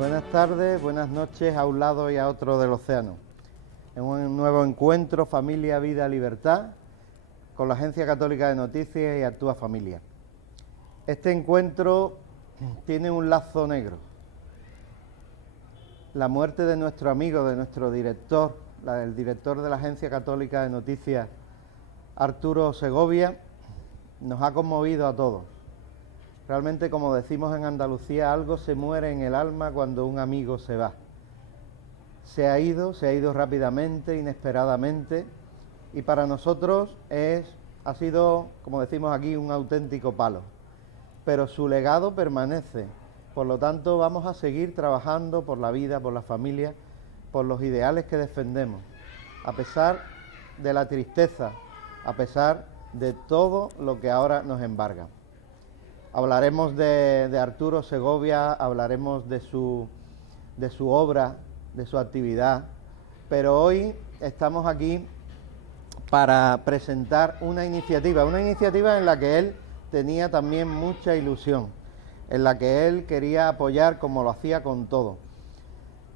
Buenas tardes, buenas noches a un lado y a otro del océano. En un nuevo encuentro, Familia, Vida, Libertad, con la Agencia Católica de Noticias y Actúa Familia. Este encuentro tiene un lazo negro. La muerte de nuestro amigo, de nuestro director, el director de la Agencia Católica de Noticias, Arturo Segovia, nos ha conmovido a todos. Realmente, como decimos en Andalucía, algo se muere en el alma cuando un amigo se va. Se ha ido rápidamente, inesperadamente, y para nosotros ha sido, como decimos aquí, un auténtico palo. Pero su legado permanece. Por lo tanto, vamos a seguir trabajando por la vida, por la familia, por los ideales que defendemos, a pesar de la tristeza, a pesar de todo lo que ahora nos embarga. Hablaremos de Arturo Segovia, hablaremos de su obra, de su actividad, pero hoy estamos aquí para presentar una iniciativa en la que él tenía también mucha ilusión, en la que él quería apoyar como lo hacía con todo.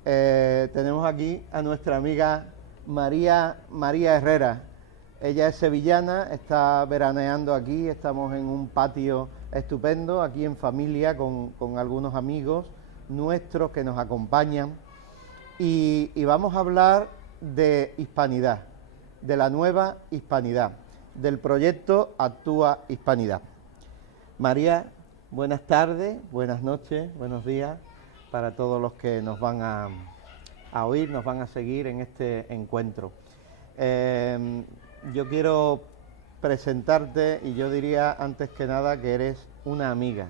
Tenemos aquí a nuestra amiga María Herrera. Ella es sevillana, está veraneando aquí, estamos en un patio estupendo, aquí en familia, con algunos amigos nuestros que nos acompañan, y vamos a hablar de hispanidad, de la nueva hispanidad, del proyecto Actúa Hispanidad. María, buenas tardes, buenas noches, buenos días para todos los que nos van a oír, nos van a seguir en este encuentro. Yo quiero presentarte, y yo diría antes que nada que eres una amiga.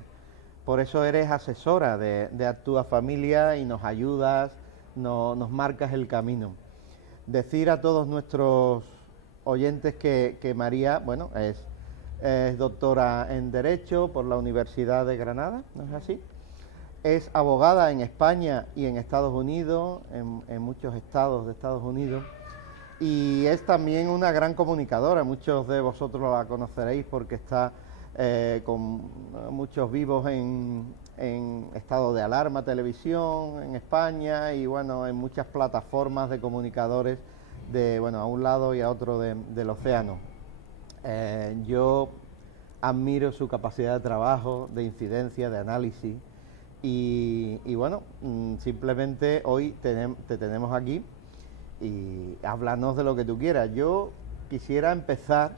Por eso eres asesora de Actúa Familia y nos ayudas, nos marcas el camino. Decir a todos nuestros oyentes que María, bueno, es doctora en Derecho por la Universidad de Granada, ¿no es así? Es abogada en España y en Estados Unidos, en muchos estados de Estados Unidos. Y es también una gran comunicadora. Muchos de vosotros la conoceréis porque está con muchos vivos en estado de alarma, televisión en España, y bueno, en muchas plataformas de comunicadores a un lado y a otro del océano. Yo admiro su capacidad de trabajo, de incidencia, de análisis, y bueno, simplemente hoy te tenemos aquí. Y háblanos de lo que tú quieras. Yo quisiera empezar,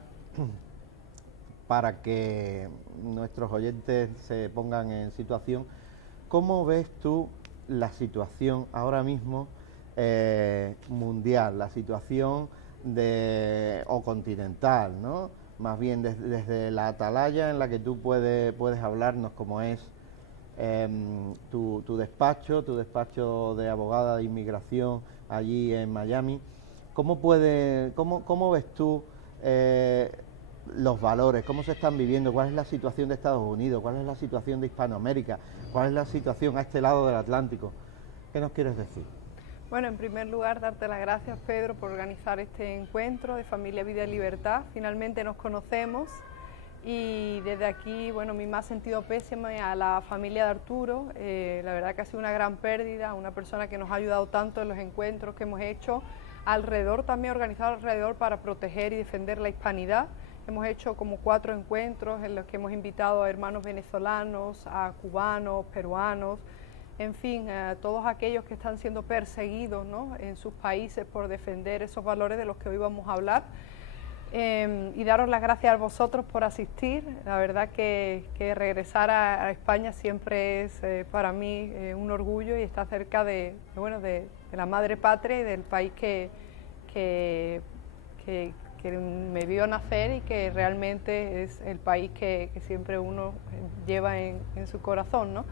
para que nuestros oyentes se pongan en situación. ¿Cómo ves tú la situación ahora mismo mundial, la situación o continental, ¿no? Más bien desde la atalaya en la que tú puedes hablarnos, como es tu despacho de abogada de inmigración allí en Miami. ¿Cómo ves tú los valores? ¿Cómo se están viviendo? ¿Cuál es la situación de Estados Unidos? ¿Cuál es la situación de Hispanoamérica? ¿Cuál es la situación a este lado del Atlántico? ¿Qué nos quieres decir? Bueno, en primer lugar, darte las gracias, Pedro, por organizar este encuentro de Familia, Vida y Libertad. Finalmente nos conocemos. Y desde aquí, bueno, mi más sentido pésame a la familia de Arturo. La verdad que ha sido una gran pérdida, una persona que nos ha ayudado tanto en los encuentros que hemos hecho alrededor, también organizado alrededor para proteger y defender la hispanidad. Hemos hecho como 4 encuentros en los que hemos invitado a hermanos venezolanos, a cubanos, peruanos, en fin, a todos aquellos que están siendo perseguidos, ¿no?, en sus países por defender esos valores de los que hoy vamos a hablar. Y daros las gracias a vosotros por asistir. La verdad que regresar a España siempre es para mí un orgullo, y estar cerca de la madre patria y del país que me vio nacer, y que realmente es el país que siempre uno lleva en su corazón, ¿no?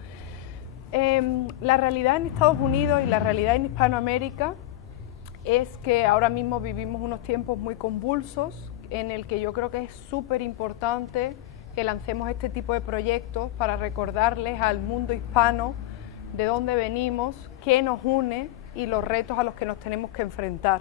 La realidad en Estados Unidos y la realidad en Hispanoamérica es que ahora mismo vivimos unos tiempos muy convulsos, en el que yo creo que es súper importante que lancemos este tipo de proyectos para recordarles al mundo hispano de dónde venimos, qué nos une y los retos a los que nos tenemos que enfrentar.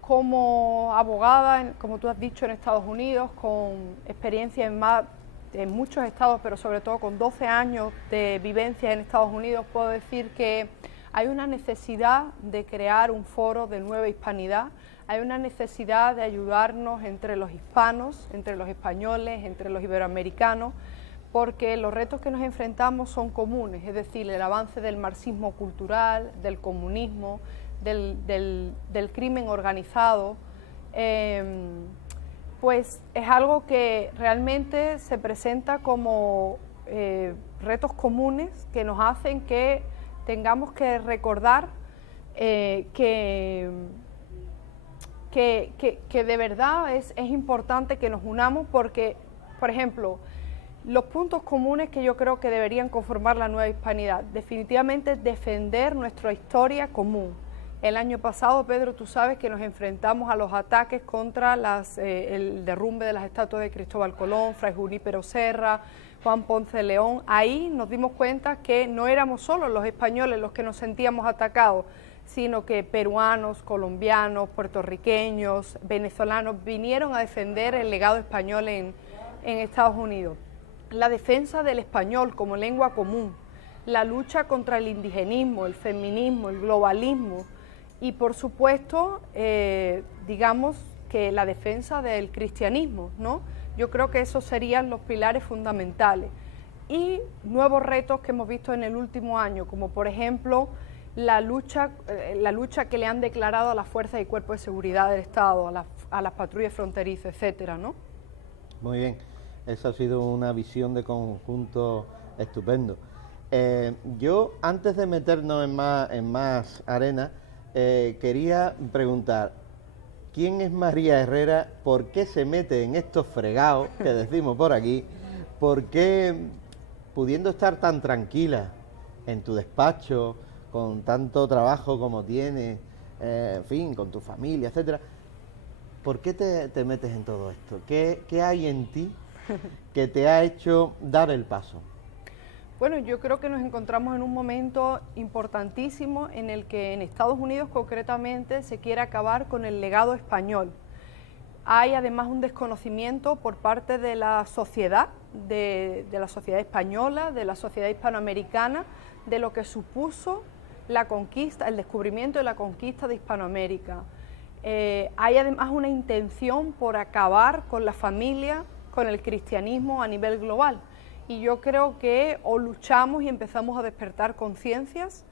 Como abogada, como tú has dicho, en Estados Unidos, con experiencia en más en muchos estados, pero sobre todo con 12 años de vivencia en Estados Unidos, puedo decir que hay una necesidad de crear un foro de nueva hispanidad, hay una necesidad de ayudarnos entre los hispanos, entre los españoles, entre los iberoamericanos, porque los retos que nos enfrentamos son comunes, es decir, el avance del marxismo cultural, del comunismo, del crimen organizado, pues es algo que realmente se presenta como retos comunes que nos hacen que tengamos que recordar que de verdad es importante que nos unamos porque, por ejemplo, los puntos comunes que yo creo que deberían conformar la nueva hispanidad, definitivamente defender nuestra historia común. El año pasado, Pedro, tú sabes que nos enfrentamos a los ataques contra el derrumbe de las estatuas de Cristóbal Colón, Fray Junípero Serra, Juan Ponce de León. Ahí nos dimos cuenta que no éramos solo los españoles los que nos sentíamos atacados, sino que peruanos, colombianos, puertorriqueños, venezolanos vinieron a defender el legado español en Estados Unidos. La defensa del español como lengua común, la lucha contra el indigenismo, el feminismo, el globalismo y, por supuesto, digamos que la defensa del cristianismo, ¿no? Yo creo que esos serían los pilares fundamentales. Y nuevos retos que hemos visto en el último año, como por ejemplo la lucha que le han declarado a las fuerzas y cuerpos de seguridad del Estado, a las patrullas fronterizas, etcétera, ¿no? Muy bien, esa ha sido una visión de conjunto estupendo. Yo, antes de meternos en más arena, quería preguntar, ¿quién es María Herrera? ¿Por qué se mete en estos fregados que decimos por aquí? ¿Por qué, pudiendo estar tan tranquila en tu despacho, con tanto trabajo como tienes, en fin, con tu familia, etcétera, por qué te metes en todo esto? ¿Qué hay en ti que te ha hecho dar el paso? Bueno, yo creo que nos encontramos en un momento importantísimo en el que en Estados Unidos concretamente se quiere acabar con el legado español. Hay además un desconocimiento por parte de la sociedad, de la sociedad española, de la sociedad hispanoamericana, de lo que supuso la conquista, el descubrimiento y la conquista de Hispanoamérica. Hay además una intención por acabar con la familia, con el cristianismo a nivel global. Y yo creo que o luchamos y empezamos a despertar conciencias,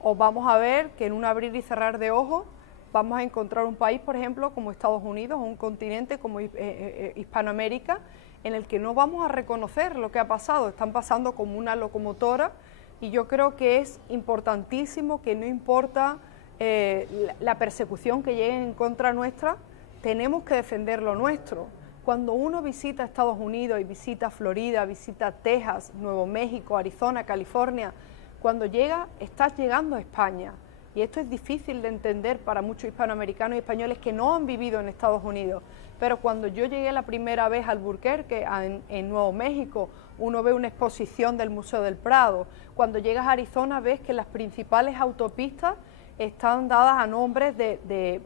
o vamos a ver que en un abrir y cerrar de ojos vamos a encontrar un país, por ejemplo, como Estados Unidos, o un continente como Hispanoamérica, en el que no vamos a reconocer lo que ha pasado. Están pasando como una locomotora y yo creo que es importantísimo que no importa la persecución que llegue en contra nuestra, tenemos que defender lo nuestro. Cuando uno visita Estados Unidos y visita Florida, visita Texas, Nuevo México, Arizona, California, cuando llega, estás llegando a España. Y esto es difícil de entender para muchos hispanoamericanos y españoles que no han vivido en Estados Unidos. Pero cuando yo llegué la primera vez a Albuquerque, en Nuevo México, uno ve una exposición del Museo del Prado. Cuando llegas a Arizona ves que las principales autopistas están dadas a nombres de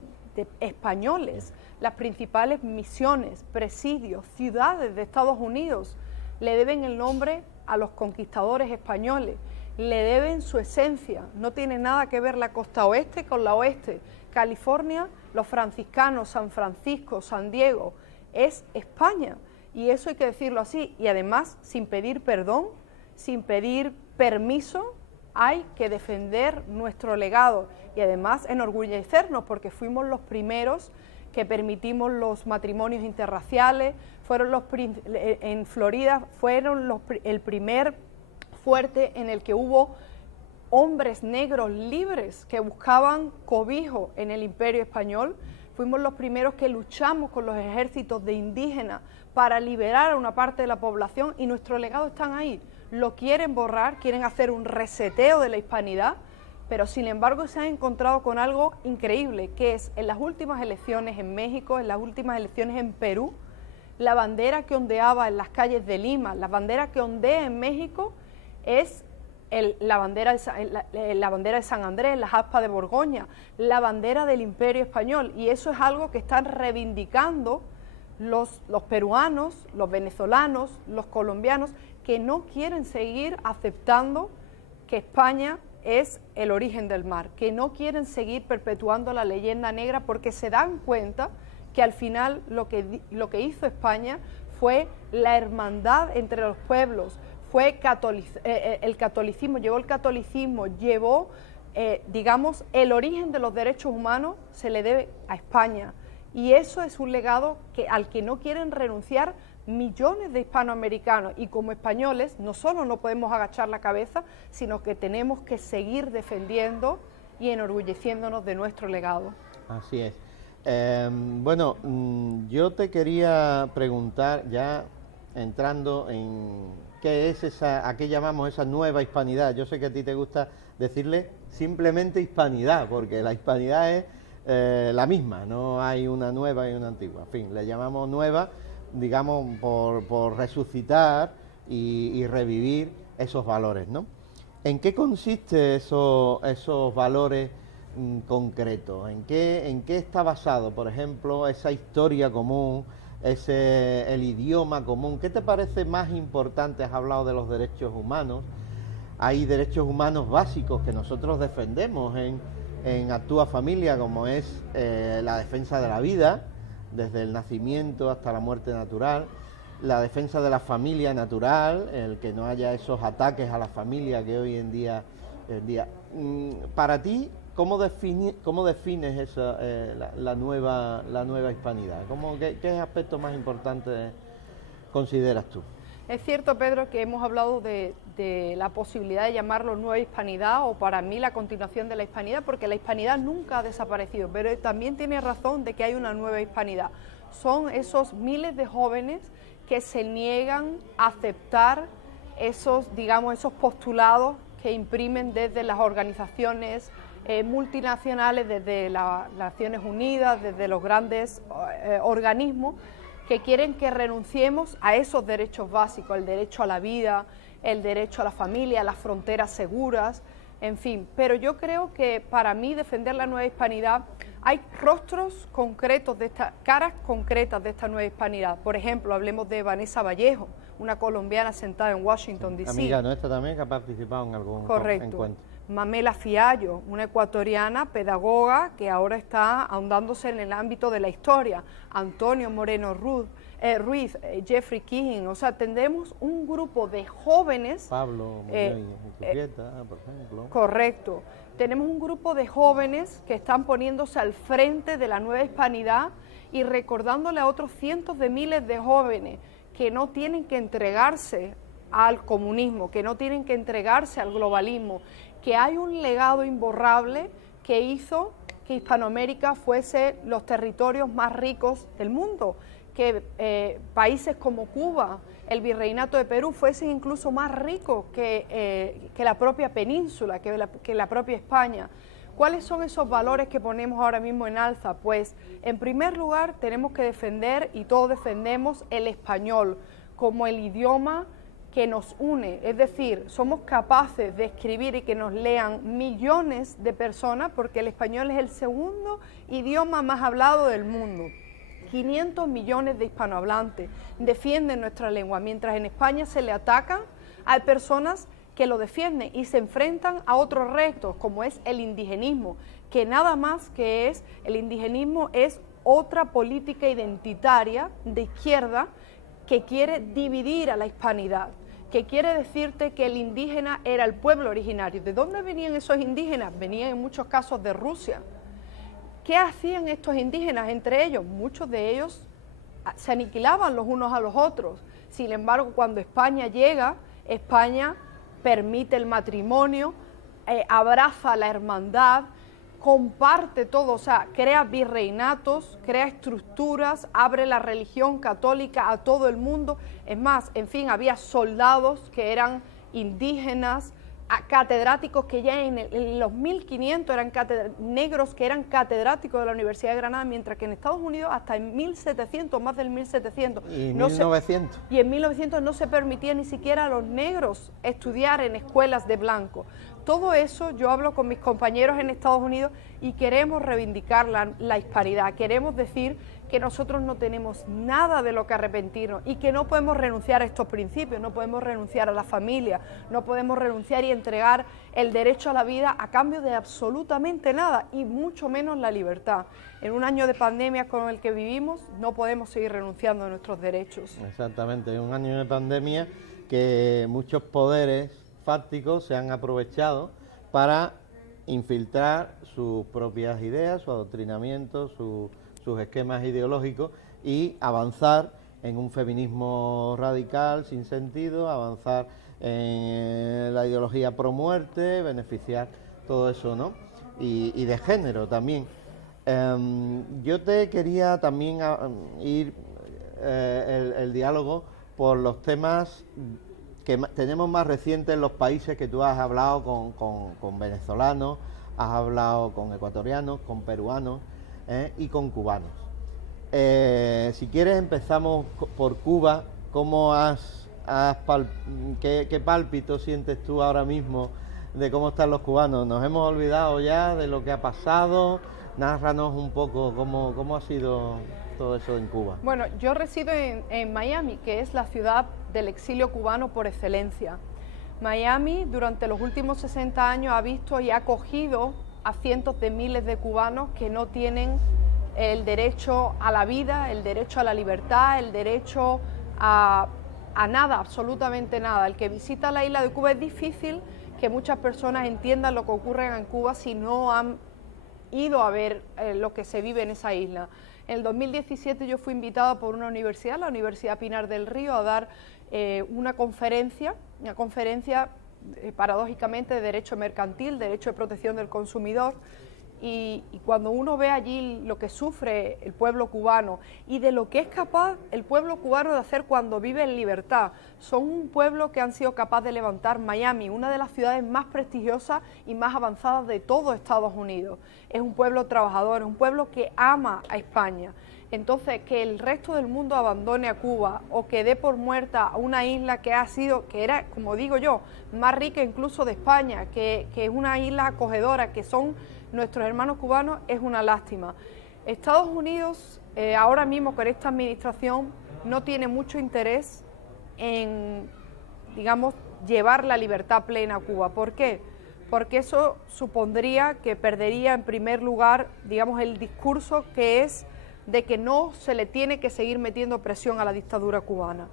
españoles. Las principales misiones, presidios, ciudades de Estados Unidos le deben el nombre a los conquistadores españoles, le deben su esencia. No tiene nada que ver la costa oeste con la oeste. California, los franciscanos, San Francisco, San Diego, es España. Y eso hay que decirlo así. Y además, sin pedir perdón, sin pedir permiso, hay que defender nuestro legado. Y además enorgullecernos porque fuimos los primeros que permitimos los matrimonios interraciales, en Florida fueron el primer fuerte en el que hubo hombres negros libres que buscaban cobijo en el Imperio Español. Fuimos los primeros que luchamos con los ejércitos de indígenas para liberar a una parte de la población y nuestro legado está ahí. Lo quieren borrar, quieren hacer un reseteo de la hispanidad, pero sin embargo se han encontrado con algo increíble, que es en las últimas elecciones en México, en las últimas elecciones en Perú, la bandera que ondeaba en las calles de Lima, la bandera que ondea en México es la bandera de San Andrés, las aspas de Borgoña, la bandera del Imperio Español, y eso es algo que están reivindicando los peruanos, los venezolanos, los colombianos, que no quieren seguir aceptando que España es el origen del mar, que no quieren seguir perpetuando la leyenda negra porque se dan cuenta que al final lo que hizo España fue la hermandad entre los pueblos, fue el catolicismo, llevó, digamos, el origen de los derechos humanos se le debe a España. Y eso es un legado al que no quieren renunciar millones de hispanoamericanos, y como españoles no solo no podemos agachar la cabeza, sino que tenemos que seguir defendiendo y enorgulleciéndonos de nuestro legado. Así es. Bueno, yo te quería preguntar, ya entrando en qué es a qué llamamos esa nueva hispanidad. Yo sé que a ti te gusta decirle simplemente hispanidad, porque la hispanidad es la misma, no hay una nueva y una antigua. En fin, le llamamos nueva, digamos, por resucitar y revivir esos valores, ¿no? ¿En qué consiste esos valores concretos? ¿En qué está basado, por ejemplo, esa historia común, el idioma común? ¿Qué te parece más importante? Has hablado de los derechos humanos. Hay derechos humanos básicos que nosotros defendemos en Actúa Familia, como es la defensa de la vida, desde el nacimiento hasta la muerte natural, la defensa de la familia natural, el que no haya esos ataques a la familia que hoy en día... Para ti, ¿cómo defines esa, la nueva hispanidad? ¿Qué aspectos más importantes consideras tú? Es cierto, Pedro, que hemos hablado de la posibilidad de llamarlo nueva hispanidad, o para mí la continuación de la hispanidad, porque la hispanidad nunca ha desaparecido, pero también tiene razón de que hay una nueva hispanidad. Son esos miles de jóvenes que se niegan a aceptar esos, digamos, esos postulados que imprimen desde las organizaciones multinacionales, desde las Naciones Unidas, desde los grandes organismos, que quieren que renunciemos a esos derechos básicos, el derecho a la vida, el derecho a la familia, a las fronteras seguras, en fin. Pero yo creo que para mí defender la nueva hispanidad, hay rostros concretos, caras concretas de esta nueva hispanidad. Por ejemplo, hablemos de Vanessa Vallejo, una colombiana sentada en Washington, D.C. Amiga nuestra también, que ha participado en algún encuentro. Mamela Fiallo, una ecuatoriana pedagoga que ahora está ahondándose en el ámbito de la historia. Antonio Moreno Ruiz, Jeffrey King, o sea, tendremos un grupo de jóvenes... Pablo Muñoz y Julieta, por ejemplo. Correcto. Tenemos un grupo de jóvenes que están poniéndose al frente de la nueva hispanidad y recordándole a otros cientos de miles de jóvenes que no tienen que entregarse al comunismo, que no tienen que entregarse al globalismo, que hay un legado imborrable que hizo que Hispanoamérica fuese los territorios más ricos del mundo, que países como Cuba, el Virreinato de Perú fuesen incluso más ricos que la propia península, que la propia España. ¿Cuáles son esos valores que ponemos ahora mismo en alza? Pues, en primer lugar, tenemos que defender, y todos defendemos, el español como el idioma que nos une, es decir, somos capaces de escribir y que nos lean millones de personas, porque el español es el segundo idioma más hablado del mundo. 500 millones de hispanohablantes defienden nuestra lengua, mientras en España se le atacan, hay personas que lo defienden y se enfrentan a otros retos, como es el indigenismo, que nada más que es, el indigenismo es otra política identitaria de izquierda que quiere dividir a la hispanidad, que quiere decirte que el indígena era el pueblo originario. ¿De dónde venían esos indígenas? Venían en muchos casos de Rusia. ¿Qué hacían estos indígenas entre ellos? Muchos de ellos se aniquilaban los unos a los otros. Sin embargo, cuando España llega, España permite el matrimonio, abraza la hermandad, comparte todo, o sea, crea virreinatos, crea estructuras, abre la religión católica a todo el mundo. Es más, en fin, había soldados que eran indígenas, catedráticos que ya en los 1500 eran negros que eran catedráticos de la Universidad de Granada, mientras que en Estados Unidos hasta en 1700, más del 1700. Y en 1900. Y en 1900 no se permitía ni siquiera a los negros estudiar en escuelas de blanco. Todo eso yo hablo con mis compañeros en Estados Unidos y queremos reivindicar la hispanidad, queremos decir que nosotros no tenemos nada de lo que arrepentirnos y que no podemos renunciar a estos principios, no podemos renunciar a la familia, no podemos renunciar y entregar el derecho a la vida a cambio de absolutamente nada y mucho menos la libertad. En un año de pandemia como el que vivimos no podemos seguir renunciando a nuestros derechos. Exactamente, es un año de pandemia que muchos poderes fácticos se han aprovechado para infiltrar sus propias ideas, su adoctrinamiento, sus esquemas ideológicos y avanzar en un feminismo radical sin sentido, avanzar en la ideología pro muerte, beneficiar todo eso, ¿no? Y de género también. Yo te quería también ir el diálogo por los temas que tenemos más recientes en los países que tú has hablado con venezolanos, has hablado con ecuatorianos, con peruanos y con cubanos. Si quieres empezamos por Cuba. ¿Cómo qué pálpito sientes tú ahora mismo de cómo están los cubanos? ¿Nos hemos olvidado ya de lo que ha pasado? Nárranos un poco cómo ha sido todo eso en Cuba. Bueno, yo resido en Miami, que es la ciudad del exilio cubano por excelencia. Miami durante los últimos 60 años ha visto y ha acogido a cientos de miles de cubanos que no tienen el derecho a la vida, el derecho a la libertad, el derecho a nada, absolutamente nada. El que visita la isla de Cuba es difícil que muchas personas entiendan lo que ocurre en Cuba si no han ido a ver lo que se vive en esa isla. En el 2017 yo fui invitada por una universidad, la Universidad Pinar del Río, a dar una conferencia paradójicamente de derecho mercantil, derecho de protección del consumidor, y cuando uno ve allí lo que sufre el pueblo cubano y de lo que es capaz el pueblo cubano de hacer cuando vive en libertad, son un pueblo que han sido capaz de levantar Miami, una de las ciudades más prestigiosas y más avanzadas de todo Estados Unidos. Es un pueblo trabajador, es un pueblo que ama a España. Entonces, que el resto del mundo abandone a Cuba o que dé por muerta a una isla que era, como digo yo, más rica incluso de España, que es una isla acogedora, que son nuestros hermanos cubanos, es una lástima. Estados Unidos, ahora mismo con esta administración, no tiene mucho interés en, digamos, llevar la libertad plena a Cuba. ¿Por qué? Porque eso supondría que perdería en primer lugar, digamos, el discurso que es de que no se le tiene que seguir metiendo presión a la dictadura cubana.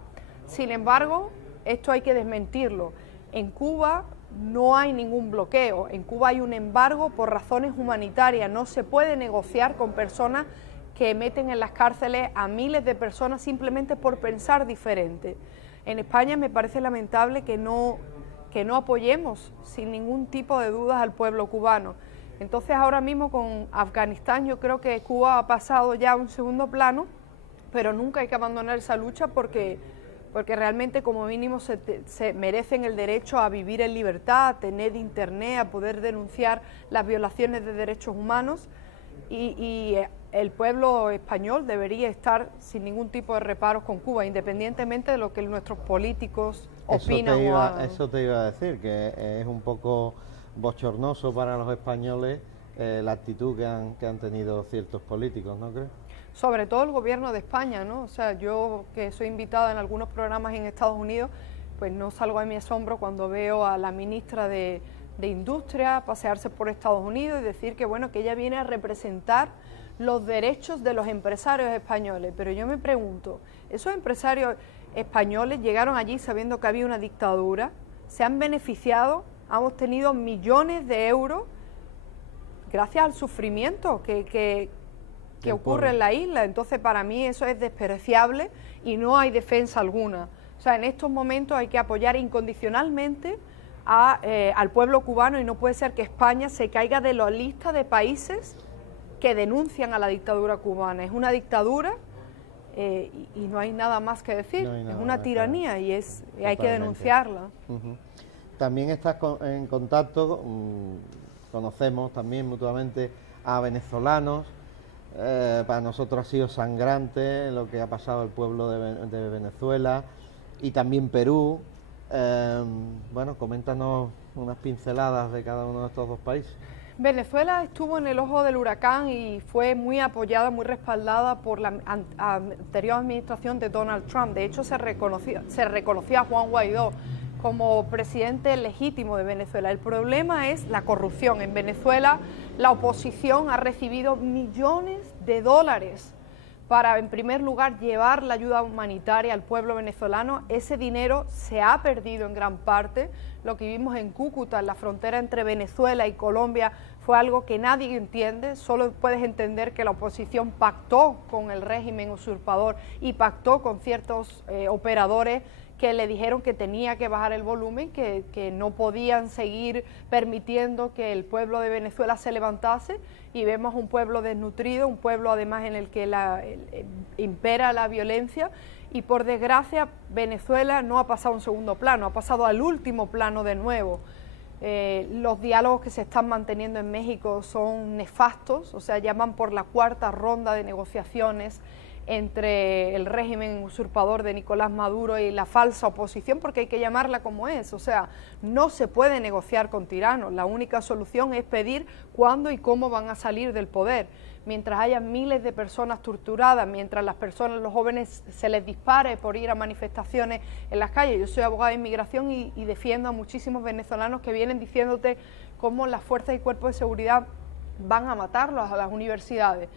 Sin embargo, esto hay que desmentirlo. En Cuba no hay ningún bloqueo, en Cuba hay un embargo por razones humanitarias, no se puede negociar con personas que meten en las cárceles a miles de personas simplemente por pensar diferente. En España me parece lamentable que no apoyemos sin ningún tipo de dudas al pueblo cubano. Entonces ahora mismo con Afganistán yo creo que Cuba ha pasado ya a un segundo plano, pero nunca hay que abandonar esa lucha porque realmente como mínimo se merecen el derecho a vivir en libertad, a tener internet, a poder denunciar las violaciones de derechos humanos y el pueblo español debería estar sin ningún tipo de reparos con Cuba, independientemente de lo que nuestros políticos opinan o hagan. Eso te iba a decir, que es un poco bochornoso para los españoles la actitud que han tenido ciertos políticos, ¿no crees? Sobre todo el gobierno de España, ¿no? O sea, yo que soy invitada en algunos programas en Estados Unidos, pues no salgo de mi asombro cuando veo a la ministra de Industria pasearse por Estados Unidos y decir que, bueno, que ella viene a representar los derechos de los empresarios españoles. Pero yo me pregunto, ¿esos empresarios españoles llegaron allí sabiendo que había una dictadura? ¿Se han beneficiado? ¿Han obtenido millones de euros gracias al sufrimiento que ocurre en la isla? Entonces para mí eso es despreciable y no hay defensa alguna. O sea, en estos momentos hay que apoyar incondicionalmente al pueblo cubano y no puede ser que España se caiga de la lista de países que denuncian a la dictadura cubana. Es una dictadura y no hay nada más que decir, es una tiranía y hay que denunciarla. También estás en contacto, conocemos también mutuamente a venezolanos. Para nosotros ha sido sangrante lo que ha pasado el pueblo de Venezuela y también Perú. Bueno, coméntanos unas pinceladas de cada uno de estos dos países. Venezuela estuvo en el ojo del huracán y fue muy apoyada, muy respaldada por la anterior administración de Donald Trump. De hecho, se reconocía a Juan Guaidó como presidente legítimo de Venezuela. El problema es la corrupción. En Venezuela la oposición ha recibido millones de dólares para, en primer lugar, llevar la ayuda humanitaria al pueblo venezolano. Ese dinero se ha perdido en gran parte. Lo que vimos en Cúcuta, en la frontera entre Venezuela y Colombia, fue algo que nadie entiende. Solo puedes entender que la oposición pactó con el régimen usurpador y pactó con ciertos operadores que le dijeron que tenía que bajar el volumen, que no podían seguir permitiendo que el pueblo de Venezuela se levantase, y vemos un pueblo desnutrido, un pueblo además en el que impera la violencia, y por desgracia Venezuela no ha pasado a un segundo plano, ha pasado al último plano de nuevo. Los diálogos que se están manteniendo en México son nefastos, o sea, llaman por la cuarta ronda de negociaciones entre el régimen usurpador de Nicolás Maduro y la falsa oposición, porque hay que llamarla como es. O sea, no se puede negociar con tiranos, la única solución es pedir cuándo y cómo van a salir del poder. Mientras haya miles de personas torturadas, mientras los jóvenes se les dispare por ir a manifestaciones en las calles. Yo soy abogada de inmigración y defiendo a muchísimos venezolanos que vienen diciéndote cómo las fuerzas y cuerpos de seguridad van a matarlos a las universidades.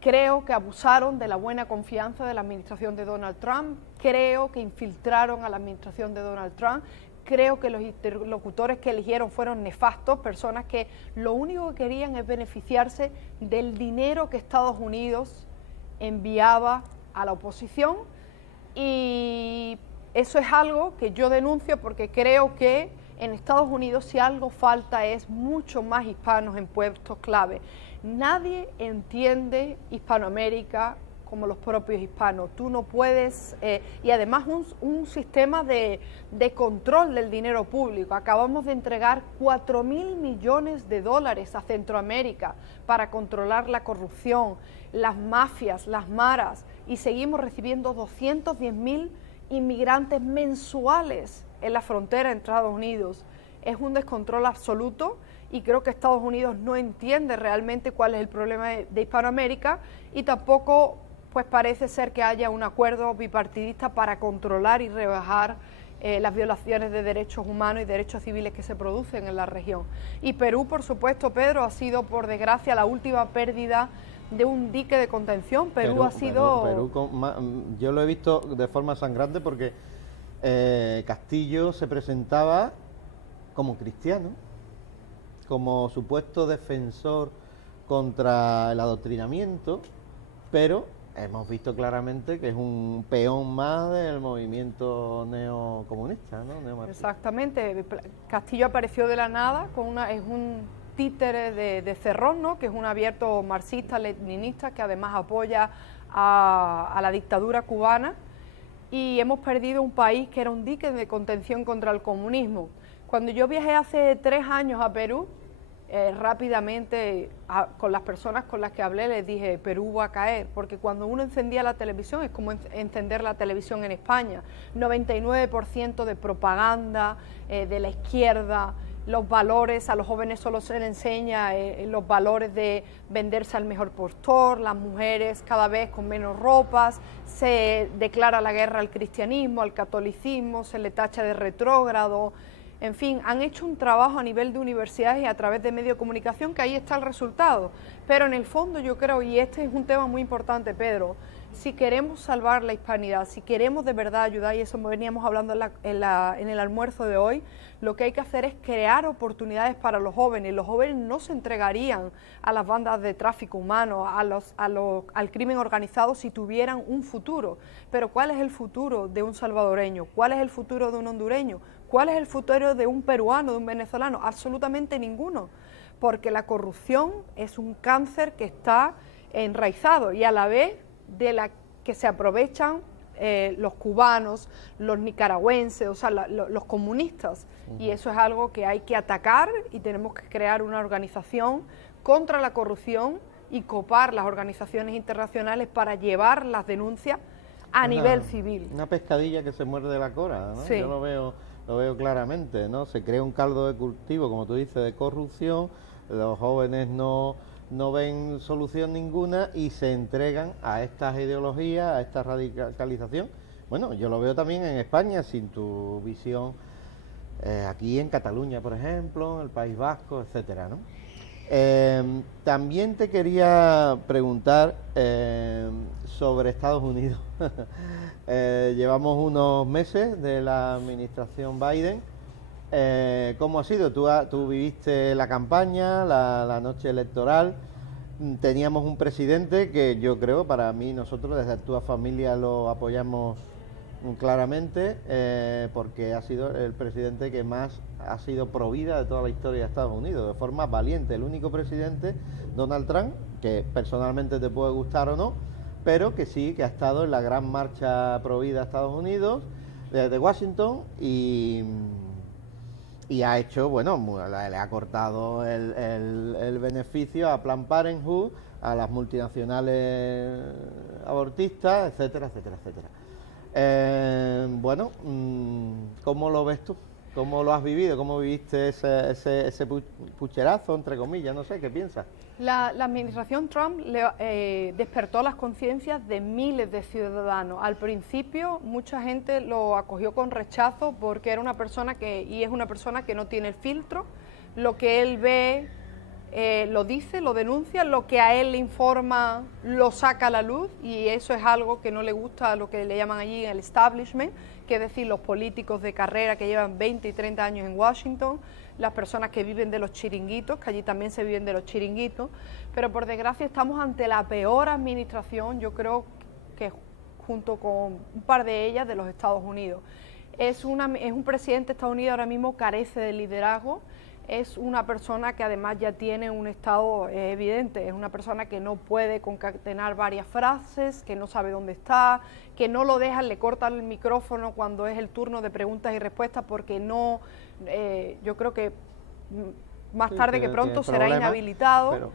Creo que abusaron de la buena confianza de la administración de Donald Trump, creo que infiltraron a la administración de Donald Trump, creo que los interlocutores que eligieron fueron nefastos, personas que lo único que querían es beneficiarse del dinero que Estados Unidos enviaba a la oposición, y eso es algo que yo denuncio porque creo que en Estados Unidos si algo falta es mucho más hispanos en puestos clave. Nadie entiende Hispanoamérica como los propios hispanos. Tú no puedes, y además un sistema de control del dinero público. Acabamos de entregar 4.000 millones de dólares a Centroamérica para controlar la corrupción, las mafias, las maras, y seguimos recibiendo 210.000 inmigrantes mensuales en la frontera entre Estados Unidos. Es un descontrol absoluto. Y creo que Estados Unidos no entiende realmente cuál es el problema de Hispanoamérica, y tampoco pues parece ser que haya un acuerdo bipartidista para controlar y rebajar las violaciones de derechos humanos y derechos civiles que se producen en la región. Y Perú, por supuesto, Pedro, ha sido por desgracia la última pérdida de un dique de contención. Perú ha sido... Yo lo he visto de forma sangrante porque Castillo se presentaba como cristiano, como supuesto defensor contra el adoctrinamiento, pero hemos visto claramente que es un peón más del movimiento neocomunista, ¿no? Neomarxista. Exactamente. Castillo apareció de la nada, es un títere de Cerrón, ¿no? Que es un abierto marxista-leninista que además apoya a la dictadura cubana, y hemos perdido un país que era un dique de contención contra el comunismo. Cuando yo viajé hace 3 años a Perú, rápidamente con las personas con las que hablé les dije, Perú va a caer, porque cuando uno encendía la televisión es como encender la televisión en España, 99% de propaganda de la izquierda, los valores, a los jóvenes solo se les enseña los valores de venderse al mejor postor, las mujeres cada vez con menos ropas, se declara la guerra al cristianismo, al catolicismo, se le tacha de retrógrado. En fin, han hecho un trabajo a nivel de universidades y a través de medios de comunicación que ahí está el resultado. Pero en el fondo yo creo, y este es un tema muy importante, Pedro, si queremos salvar la hispanidad, si queremos de verdad ayudar, y eso veníamos hablando en el almuerzo de hoy, lo que hay que hacer es crear oportunidades para los jóvenes. Los jóvenes no se entregarían a las bandas de tráfico humano, al crimen organizado si tuvieran un futuro. Pero ¿cuál es el futuro de un salvadoreño? ¿Cuál es el futuro de un hondureño? ¿Cuál es el futuro de un peruano, de un venezolano? Absolutamente ninguno, porque la corrupción es un cáncer que está enraizado y a la vez de la que se aprovechan los cubanos, los nicaragüenses, o sea, los comunistas. Y eso es algo que hay que atacar, y tenemos que crear una organización contra la corrupción y copar las organizaciones internacionales para llevar las denuncias a nivel civil. Una pescadilla que se muerde la cola, ¿no? Sí. Yo lo veo claramente, ¿no? Se crea un caldo de cultivo, como tú dices, de corrupción, los jóvenes no ven solución ninguna y se entregan a estas ideologías, a esta radicalización. Bueno, yo lo veo también en España, sin tu visión, aquí en Cataluña, por ejemplo, en el País Vasco, etcétera, ¿no? También te quería preguntar sobre Estados Unidos. Llevamos unos meses de la administración Biden. ¿Cómo ha sido? Tú viviste la campaña, la noche electoral. Teníamos un presidente que yo creo, para mí, nosotros desde Actúa Familia lo apoyamos claramente, porque ha sido el presidente que más ha sido pro vida de toda la historia de Estados Unidos, de forma valiente. El único presidente, Donald Trump, que personalmente te puede gustar o no, pero que sí, que ha estado en la gran marcha pro vida a Estados Unidos, desde Washington, y ha hecho, bueno, le ha cortado el beneficio a Planned Parenthood, a las multinacionales abortistas, etcétera, etcétera, etcétera. Bueno, ¿cómo lo ves tú? ¿Cómo lo has vivido? ¿Cómo viviste ese pucherazo, entre comillas? No sé, ¿qué piensas? La administración Trump despertó las conciencias de miles de ciudadanos. Al principio mucha gente lo acogió con rechazo porque era una persona y es una persona que no tiene el filtro. Lo que él ve lo dice, lo denuncia, lo que a él le informa lo saca a la luz, y eso es algo que no le gusta a lo que le llaman allí el establishment, que es decir, los políticos de carrera que llevan 20 y 30 años en Washington, las personas que viven de los chiringuitos, que allí también se viven de los chiringuitos. Pero por desgracia estamos ante la peor administración, yo creo que junto con un par de ellas, de los Estados Unidos. Es un presidente de Estados Unidos ahora mismo carece de liderazgo. Es una persona que además ya tiene un estado evidente, es una persona que no puede concatenar varias frases, que no sabe dónde está, que no lo dejan, le cortan el micrófono cuando es el turno de preguntas y respuestas, porque no, yo creo que más tarde que pronto será inhabilitado.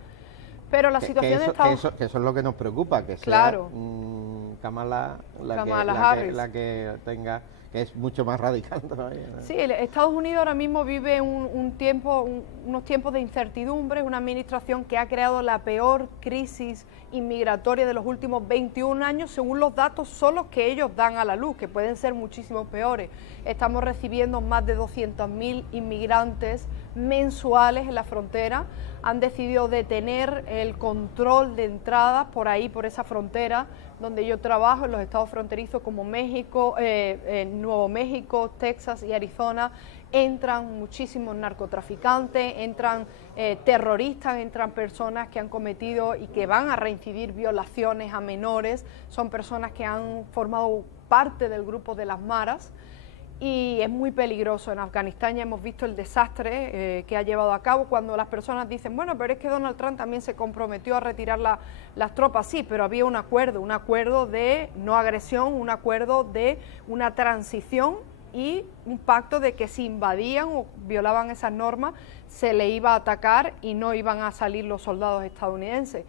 Pero la situación de Estados Unidos... Que eso es lo que nos preocupa, que claro, sea Kamala la que tenga... que es mucho más radical todavía, ¿no? Sí, Estados Unidos ahora mismo vive unos tiempos de incertidumbre, una administración que ha creado la peor crisis inmigratoria de los últimos 21 años, según los datos solos que ellos dan a la luz, que pueden ser muchísimo peores. Estamos recibiendo más de 200.000 inmigrantes mensuales en la frontera. Han decidido detener el control de entradas por ahí, por esa frontera donde yo trabajo, en los estados fronterizos como México, Nuevo México, Texas y Arizona. Entran muchísimos narcotraficantes, entran terroristas, entran personas que han cometido y que van a reincidir violaciones a menores, son personas que han formado parte del grupo de las maras. Y es muy peligroso. En Afganistán ya hemos visto el desastre que ha llevado a cabo, cuando las personas dicen, bueno, pero es que Donald Trump también se comprometió a retirar las tropas. Sí, pero había un acuerdo de no agresión, un acuerdo de una transición y un pacto de que si invadían o violaban esas normas se le iba a atacar y no iban a salir los soldados estadounidenses.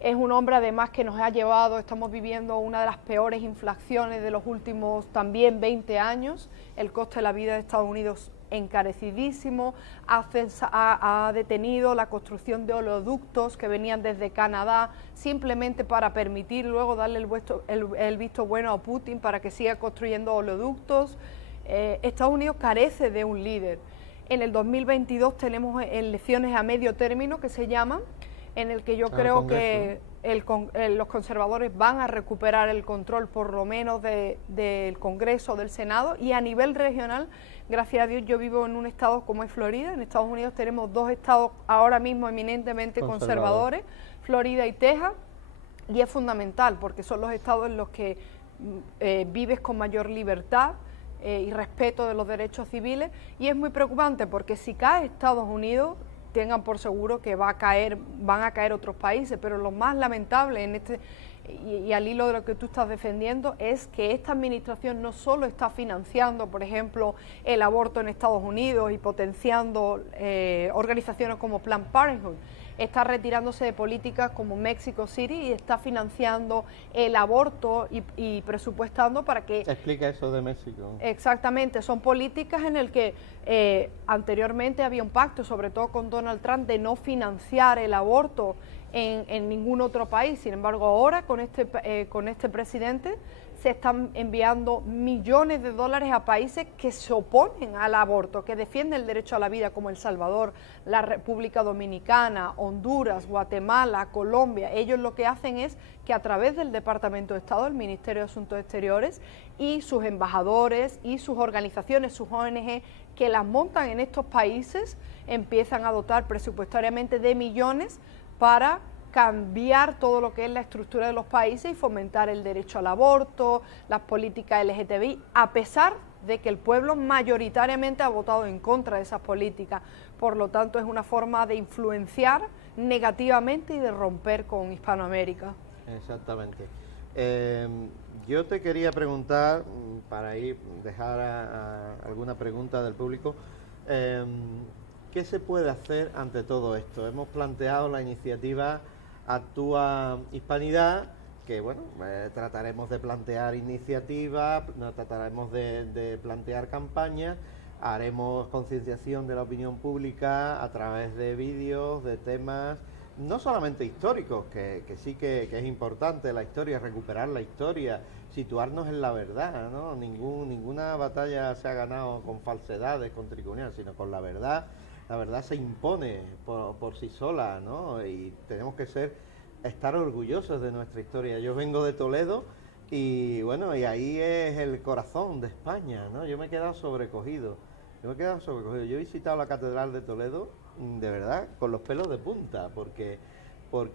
Es un hombre además que nos ha llevado, estamos viviendo una de las peores inflaciones de los últimos también 20 años, el coste de la vida de Estados Unidos encarecidísimo, ha detenido la construcción de oleoductos que venían desde Canadá simplemente para permitir luego darle el visto bueno a Putin para que siga construyendo oleoductos. Estados Unidos carece de un líder. En el 2022 tenemos elecciones a medio término que se llaman, en el que yo creo que los conservadores van a recuperar el control por lo menos del Congreso, del Senado, y a nivel regional, gracias a Dios, yo vivo en un estado como es Florida. En Estados Unidos tenemos dos estados ahora mismo eminentemente conservadores, Florida y Texas, y es fundamental porque son los estados en los que vives con mayor libertad y respeto de los derechos civiles, y es muy preocupante porque si cae Estados Unidos, tengan por seguro que van a caer otros países, pero lo más lamentable y al hilo de lo que tú estás defendiendo es que esta administración no solo está financiando, por ejemplo, el aborto en Estados Unidos y potenciando organizaciones como Planned Parenthood, está retirándose de políticas como Mexico City y está financiando el aborto y presupuestando para que... Explica eso de México. Exactamente, son políticas en el que anteriormente había un pacto, sobre todo con Donald Trump, de no financiar el aborto en ningún otro país. Sin embargo, ahora con este presidente se están enviando millones de dólares a países que se oponen al aborto, que defienden el derecho a la vida, como El Salvador, la República Dominicana, Honduras, Guatemala, Colombia. Ellos lo que hacen es que a través del Departamento de Estado, el Ministerio de Asuntos Exteriores y sus embajadores y sus organizaciones, sus ONG, que las montan en estos países, empiezan a dotar presupuestariamente de millones para cambiar todo lo que es la estructura de los países y fomentar el derecho al aborto, las políticas LGTBI, a pesar de que el pueblo mayoritariamente ha votado en contra de esas políticas. Por lo tanto, es una forma de influenciar negativamente y de romper con Hispanoamérica. Exactamente. Yo te quería preguntar, para dejar alguna pregunta del público, ¿qué se puede hacer ante todo esto? Hemos planteado la iniciativa Actúa Hispanidad, que bueno, trataremos de plantear iniciativas, trataremos de plantear campañas, haremos concienciación de la opinión pública a través de vídeos, de temas, no solamente históricos, que sí que es importante la historia, recuperar la historia, situarnos en la verdad, ¿no? Ninguna batalla se ha ganado con falsedades, con triconear, sino con la verdad. La verdad se impone por sí sola, ¿no? Y tenemos que estar orgullosos de nuestra historia. Yo vengo de Toledo y bueno, y ahí es el corazón de España, ¿no? Yo me he quedado sobrecogido. Yo he visitado la Catedral de Toledo, de verdad, con los pelos de punta, porque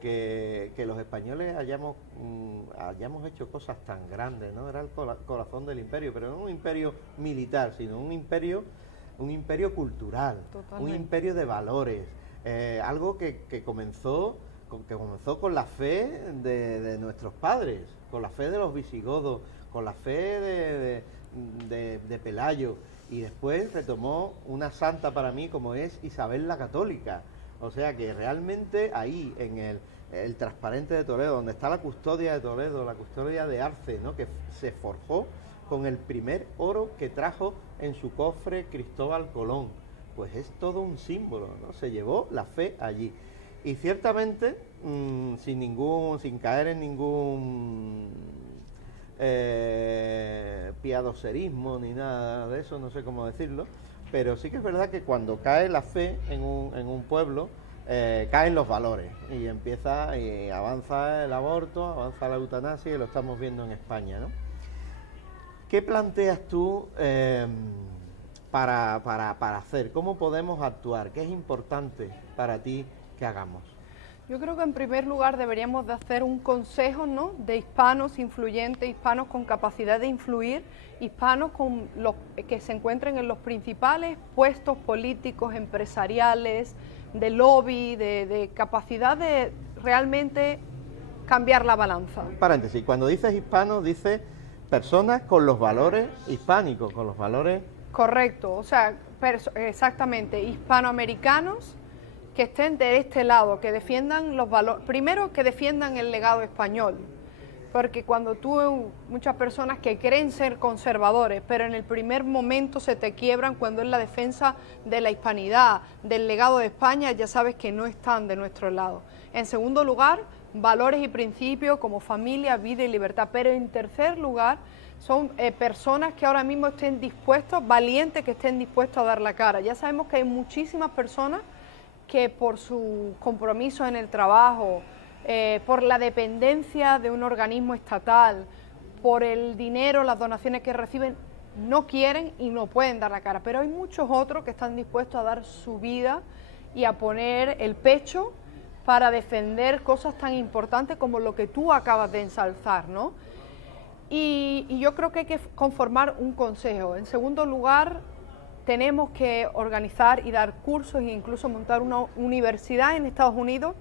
que los españoles hayamos hecho cosas tan grandes, ¿no? Era el corazón del imperio, pero no un imperio militar, sino un imperio cultural. Totalmente. Un imperio de valores, algo que comenzó con la fe de nuestros padres, con la fe de los visigodos, con la fe de Pelayo, y después retomó una santa para mí como es Isabel la Católica. O sea que realmente ahí, en el transparente de Toledo, donde está la custodia de Toledo, la custodia de Arce, ¿no? Que se forjó con el primer oro que trajo en su cofre Cristóbal Colón, pues es todo un símbolo, ¿no? Se llevó la fe allí. Y ciertamente, sin caer en ningún piadoserismo ni nada de eso, no sé cómo decirlo, pero sí que es verdad que cuando cae la fe en un pueblo, caen los valores y avanza el aborto, avanza la eutanasia, y lo estamos viendo en España, ¿no? ¿Qué planteas tú para hacer? ¿Cómo podemos actuar? ¿Qué es importante para ti que hagamos? Yo creo que en primer lugar deberíamos de hacer un consejo, ¿no?, de hispanos influyentes, hispanos con capacidad de influir, hispanos que se encuentren en los principales puestos políticos, empresariales, de lobby, de capacidad de realmente cambiar la balanza. Paréntesis, cuando dices hispanos, dices personas con los valores hispánicos, con los valores... Correcto, o sea, exactamente, hispanoamericanos que estén de este lado, que defiendan los valores, primero que defiendan el legado español, porque cuando muchas personas que creen ser conservadores, pero en el primer momento se te quiebran cuando es la defensa de la hispanidad, del legado de España, ya sabes que no están de nuestro lado. En segundo lugar, valores y principios como familia, vida y libertad, pero en tercer lugar, son personas que ahora mismo estén dispuestos, valientes que estén dispuestos a dar la cara. Ya sabemos que hay muchísimas personas que por su compromiso en el trabajo, por la dependencia de un organismo estatal, por el dinero, las donaciones que reciben, no quieren y no pueden dar la cara. Pero hay muchos otros que están dispuestos a dar su vida y a poner el pecho para defender cosas tan importantes como lo que tú acabas de ensalzar, ¿no? Y yo creo que hay que conformar un consejo. En segundo lugar, tenemos que organizar y dar cursos e incluso montar una universidad en Estados Unidos,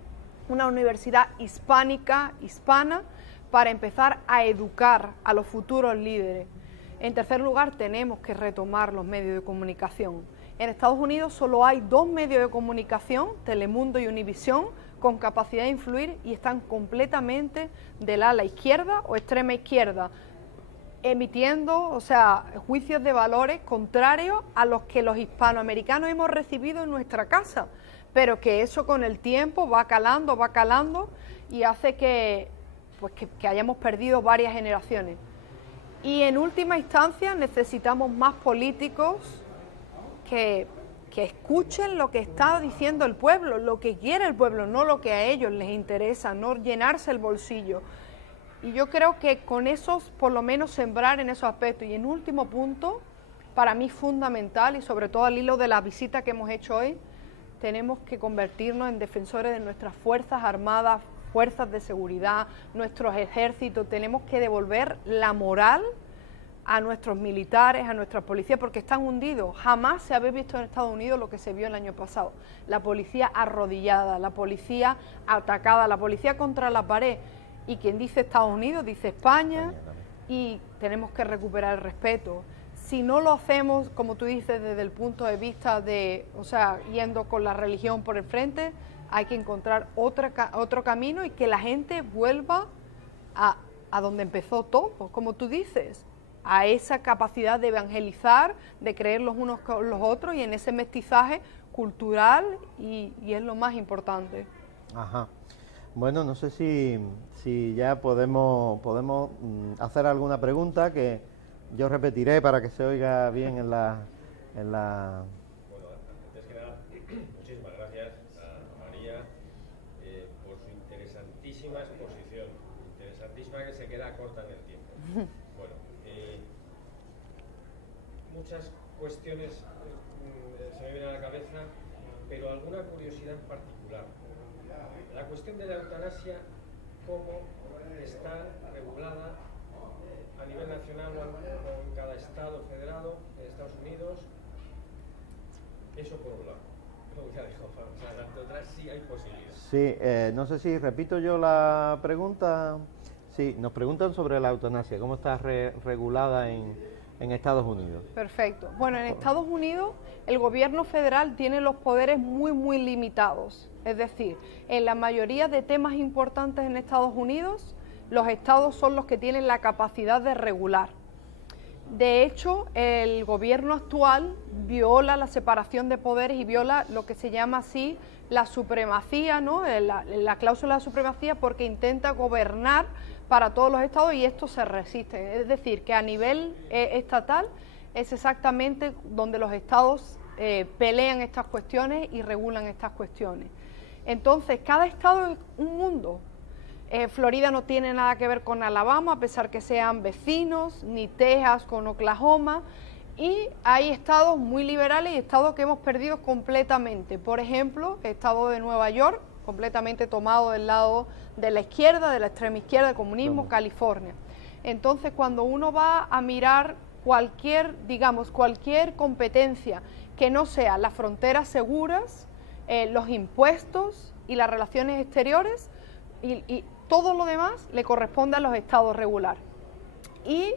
una universidad hispánica, hispana, para empezar a educar a los futuros líderes. En tercer lugar, tenemos que retomar los medios de comunicación. En Estados Unidos solo hay 2 medios de comunicación, Telemundo y Univisión, con capacidad de influir y están completamente del ala izquierda o extrema izquierda, emitiendo, o sea, juicios de valores contrarios a los que los hispanoamericanos hemos recibido en nuestra casa, pero que eso con el tiempo va calando y hace que, pues que hayamos perdido varias generaciones. Y en última instancia necesitamos más políticos que escuchen lo que está diciendo el pueblo, lo que quiere el pueblo, no lo que a ellos les interesa, no llenarse el bolsillo. Y yo creo que con esos, por lo menos sembrar en esos aspectos. Y en último punto, para mí fundamental, y sobre todo al hilo de la visita que hemos hecho hoy, tenemos que convertirnos en defensores de nuestras fuerzas armadas, fuerzas de seguridad, nuestros ejércitos. Tenemos que devolver la moral a nuestros militares, a nuestras policías, porque están hundidos. Jamás se había visto en Estados Unidos lo que se vio el año pasado. La policía arrodillada, la policía atacada, la policía contra la pared. Y quien dice Estados Unidos, dice España, y tenemos que recuperar el respeto. Si no lo hacemos, como tú dices, desde el punto de vista de, o sea, yendo con la religión por el frente, hay que encontrar otro camino y que la gente vuelva a donde empezó todo, como tú dices, a esa capacidad de evangelizar, de creer los unos con los otros y en ese mestizaje cultural y es lo más importante. Ajá. Bueno, no sé si ya podemos hacer alguna pregunta que yo repetiré para que se oiga bien en la... Bueno, antes que nada, muchísimas gracias a María por su interesantísima exposición, interesantísima que se queda corta en el tiempo. Bueno, muchas cuestiones se me vienen a la cabeza, pero alguna curiosidad en particular. La cuestión de la eutanasia, ¿cómo está regulada a nivel nacional o en cada estado federado en Estados Unidos? Eso por un lado. Luego ya dijo, o sea, la eutanasia sí hay posibilidades. Sí, no sé si repito yo la pregunta. Sí, nos preguntan sobre la eutanasia, ¿cómo está regulada en Estados Unidos? Perfecto. Bueno, en Estados Unidos el gobierno federal tiene los poderes muy limitados. Es decir, en la mayoría de temas importantes en Estados Unidos, los estados son los que tienen la capacidad de regular. De hecho, el gobierno actual viola la separación de poderes y viola lo que se llama así la supremacía, ¿no? La cláusula de supremacía, porque intenta gobernar para todos los estados y estos se resisten. Es decir, que a nivel estatal es exactamente donde los estados pelean estas cuestiones y regulan estas cuestiones. Entonces, cada estado es un mundo. Florida no tiene nada que ver con Alabama, a pesar que sean vecinos, ni Texas con Oklahoma, y hay estados muy liberales y estados que hemos perdido completamente. Por ejemplo, el estado de Nueva York, completamente tomado del lado de la izquierda, de la extrema izquierda, del comunismo, California. Entonces, cuando uno va a mirar cualquier competencia que no sea las fronteras seguras, los impuestos y las relaciones exteriores, y todo lo demás le corresponde a los estados regular. Y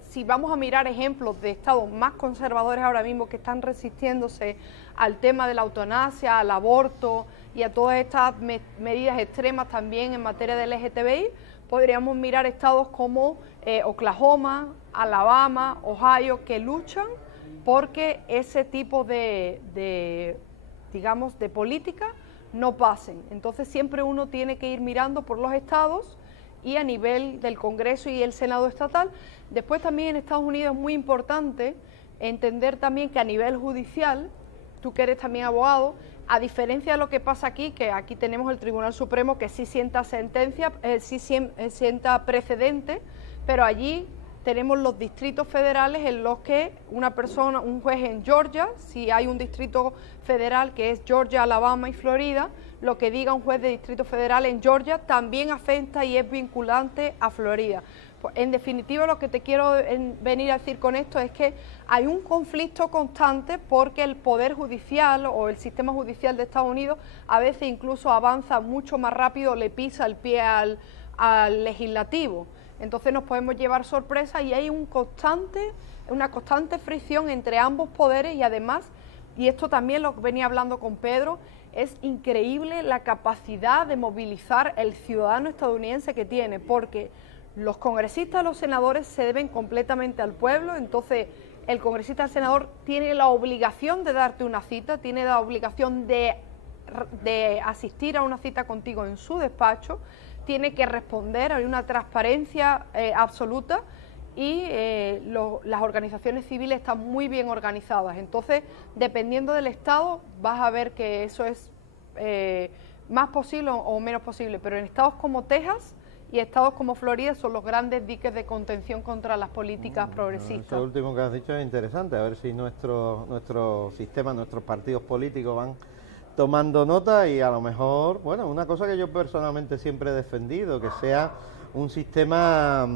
si vamos a mirar ejemplos de estados más conservadores ahora mismo que están resistiéndose al tema de la eutanasia, al aborto y a todas estas medidas extremas también en materia de LGTBI, podríamos mirar estados como Oklahoma, Alabama, Ohio, que luchan porque ese tipo de política no pasen. Entonces siempre uno tiene que ir mirando por los estados y a nivel del Congreso y el Senado estatal. Después también en Estados Unidos es muy importante entender también que a nivel judicial, tú que eres también abogado, a diferencia de lo que pasa aquí, que aquí tenemos el Tribunal Supremo que sí sienta sentencia, sienta precedente, pero allí tenemos los distritos federales en los que un juez en Georgia, si hay un distrito federal que es Georgia, Alabama y Florida, lo que diga un juez de distrito federal en Georgia también afecta y es vinculante a Florida. Pues, en definitiva, lo que te quiero venir a decir con esto es que hay un conflicto constante porque el Poder Judicial o el sistema judicial de Estados Unidos a veces incluso avanza mucho más rápido, le pisa el pie al legislativo. Entonces nos podemos llevar sorpresa y hay una constante fricción entre ambos poderes y además, y esto también lo venía hablando con Pedro, es increíble la capacidad de movilizar el ciudadano estadounidense que tiene, porque los congresistas, los senadores se deben completamente al pueblo, entonces el congresista, el senador tiene la obligación de darte una cita, tiene la obligación de asistir a una cita contigo en su despacho, tiene que responder, hay una transparencia absoluta y las organizaciones civiles están muy bien organizadas. Entonces, dependiendo del estado, vas a ver que eso es más posible o menos posible, pero en estados como Texas y estados como Florida son los grandes diques de contención contra las políticas progresistas. Eso último que has dicho es interesante, a ver si nuestro sistema, nuestros partidos políticos van tomando nota y a lo mejor, bueno, una cosa que yo personalmente siempre he defendido, que sea un sistema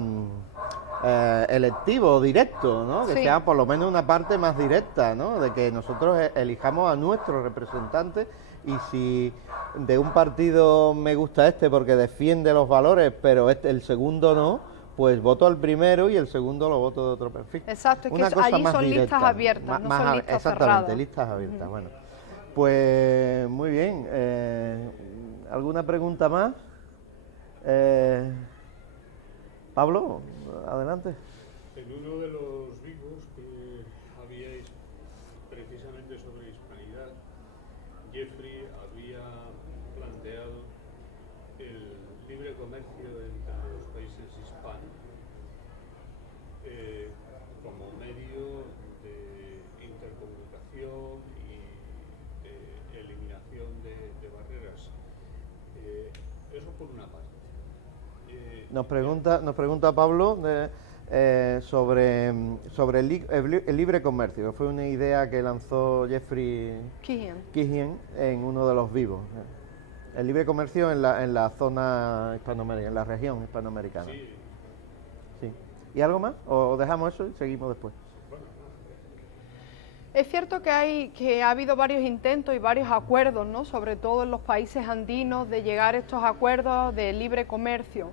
electivo, directo, ¿no? Que Sí. sea por lo menos una parte más directa, ¿no? De que nosotros elijamos a nuestros representantes y si de un partido me gusta este porque defiende los valores, pero el segundo no, pues voto al primero y el segundo lo voto de otro perfil. Exacto, es que Una cosa allí más son directa, listas abiertas, no son listas exactamente, cerradas. listas abiertas, bueno. Pues muy bien, ¿alguna pregunta más? Pablo, adelante. En uno de los vivos que habíais precisamente sobre hispanidad, Jeffrey había planteado el libre comercio entre los países hispanos como medio de intercomunicación y de eliminación de barreras. Eso por una parte. Nos pregunta Pablo sobre el libre comercio, que fue una idea que lanzó Jeffrey Keehan en uno de los vivos. El libre comercio en la zona hispanoamericana, en la región hispanoamericana. Sí. Sí. ¿Y algo más? ¿O dejamos eso y seguimos después? Es cierto que ha habido varios intentos y varios acuerdos, ¿no? Sobre todo en los países andinos, de llegar a estos acuerdos de libre comercio.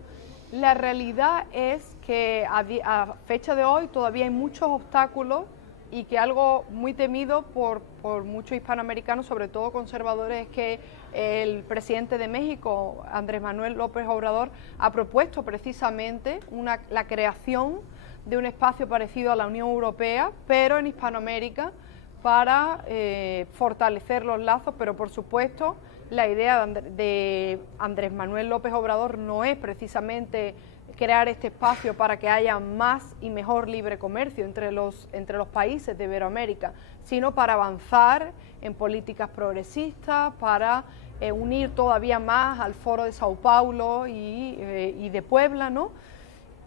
La realidad es que a fecha de hoy todavía hay muchos obstáculos y que algo muy temido por muchos hispanoamericanos, sobre todo conservadores, es que el presidente de México, Andrés Manuel López Obrador, ha propuesto precisamente la creación de un espacio parecido a la Unión Europea, pero en Hispanoamérica, para fortalecer los lazos, pero por supuesto la idea de Andrés Manuel López Obrador no es precisamente crear este espacio para que haya más y mejor libre comercio entre los países de Iberoamérica, sino para avanzar en políticas progresistas, para unir todavía más al Foro de Sao Paulo y de Puebla, ¿no?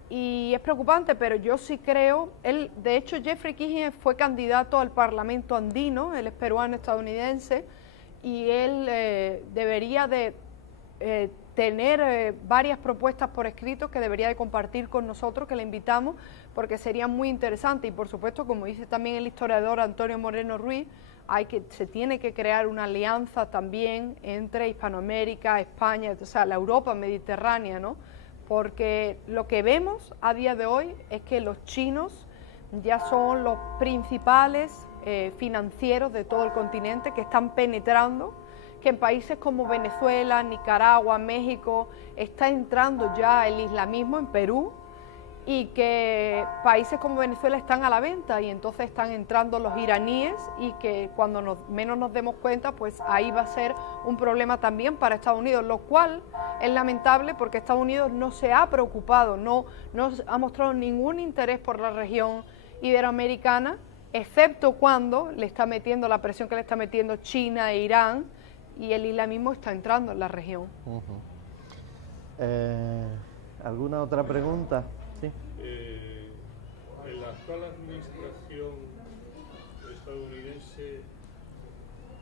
Y es preocupante, pero yo sí creo, de hecho Jeffrey Keehan fue candidato al Parlamento andino, él es peruano estadounidense, y él debería de tener varias propuestas por escrito que debería de compartir con nosotros, que le invitamos, porque sería muy interesante. Y por supuesto, como dice también el historiador Antonio Moreno Ruiz, se tiene que crear una alianza también entre Hispanoamérica, España, o sea, la Europa mediterránea, ¿no? Porque lo que vemos a día de hoy es que los chinos ya son los principales financieros de todo el continente, que están penetrando, que en países como Venezuela, Nicaragua, México, está entrando ya el islamismo, en Perú, y que países como Venezuela están a la venta y entonces están entrando los iraníes y que cuando menos nos demos cuenta, pues ahí va a ser un problema también para Estados Unidos, lo cual es lamentable porque Estados Unidos no se ha preocupado, no ha mostrado ningún interés por la región iberoamericana, excepto cuando le está metiendo la presión que le está metiendo China e Irán, y el islamismo está entrando en la región. ¿Alguna otra pregunta? Sí. En la actual administración estadounidense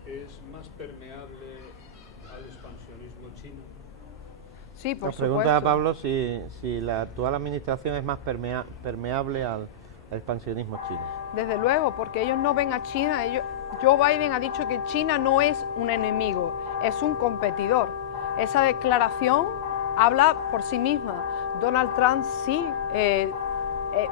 es más permeable al expansionismo chino. Sí, por Nos supuesto. pregunta Pablo si la actual administración es más permeable al expansionismo chino. Desde luego, porque ellos no ven a China, Joe Biden ha dicho que China no es un enemigo, es un competidor. Esa declaración habla por sí misma. Donald Trump sí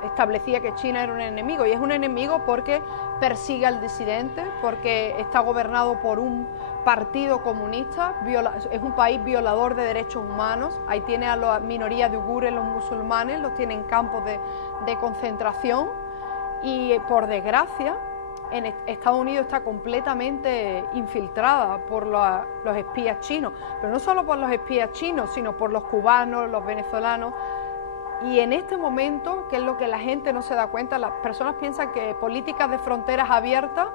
establecía que China era un enemigo, y es un enemigo porque persigue al disidente, porque está gobernado por un partido comunista, es un país violador de derechos humanos. Ahí tiene a las minorías de uigures, los musulmanes, los tiene en campos de concentración, y por desgracia en Estados Unidos está completamente infiltrada por los espías chinos, pero no solo por los espías chinos, sino por los cubanos, los venezolanos. Y en este momento, que es lo que la gente no se da cuenta, las personas piensan que políticas de fronteras abiertas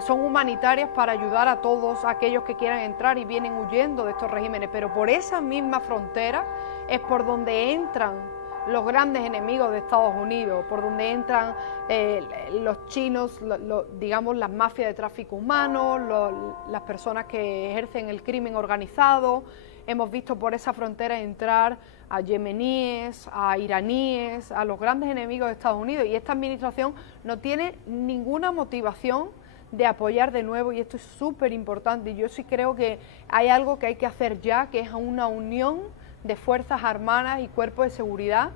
son humanitarias para ayudar a todos aquellos que quieran entrar y vienen huyendo de estos regímenes, pero por esa misma frontera es por donde entran los grandes enemigos de Estados Unidos, por donde entran los chinos, digamos las mafias de tráfico humano, las personas que ejercen el crimen organizado. Hemos visto por esa frontera entrar a yemeníes, a iraníes, a los grandes enemigos de Estados Unidos, y esta administración no tiene ninguna motivación de apoyar de nuevo, y esto es súper importante. Y yo sí creo que hay algo que hay que hacer ya, que es una unión de Fuerzas Armadas y Cuerpos de Seguridad,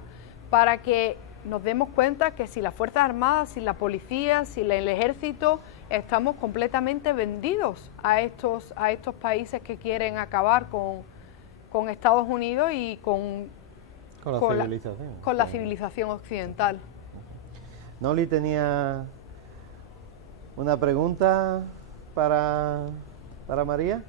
para que nos demos cuenta que si las Fuerzas Armadas, si la policía, si el ejército, estamos completamente vendidos a estos países que quieren acabar con Estados Unidos y con la civilización occidental. Noli tenía una pregunta para María.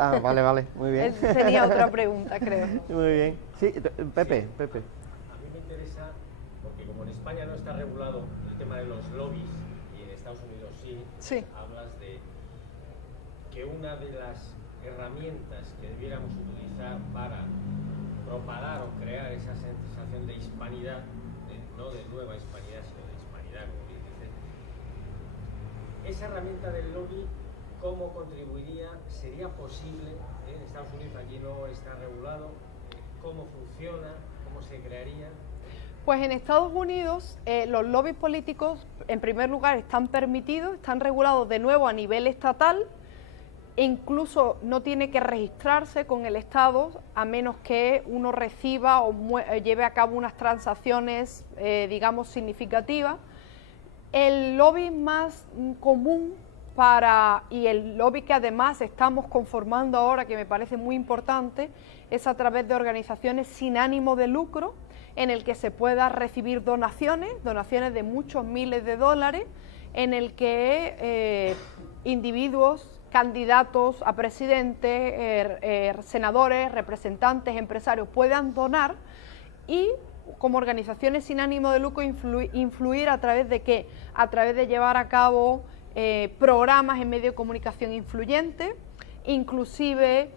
Ah, vale, muy bien. Él tenía otra pregunta, creo. Muy bien. Sí, Pepe. A mí me interesa, porque como en España no está regulado el tema de los lobbies, y en Estados Unidos sí, hablas de que una de las herramientas que debiéramos utilizar para propagar o crear esa sensación de hispanidad, no de nueva hispanidad, sino de hispanidad, como bien dice, esa herramienta del lobby, ¿cómo contribuiría? ¿Sería posible? En Estados Unidos aquí no está regulado. ¿Cómo funciona? ¿Cómo se crearía? Pues en Estados Unidos los lobbies políticos, en primer lugar, están permitidos, están regulados de nuevo a nivel estatal, e incluso no tiene que registrarse con el Estado a menos que uno reciba o lleve a cabo unas transacciones, digamos, significativas. El lobby más común y el lobby que además estamos conformando ahora, que me parece muy importante, es a través de organizaciones sin ánimo de lucro, en el que se pueda recibir donaciones de muchos miles de dólares, en el que individuos, candidatos a presidente, senadores, representantes, empresarios puedan donar, y como organizaciones sin ánimo de lucro influir a través de ¿qué? A través de llevar a cabo programas en medios de comunicación influyentes. Inclusive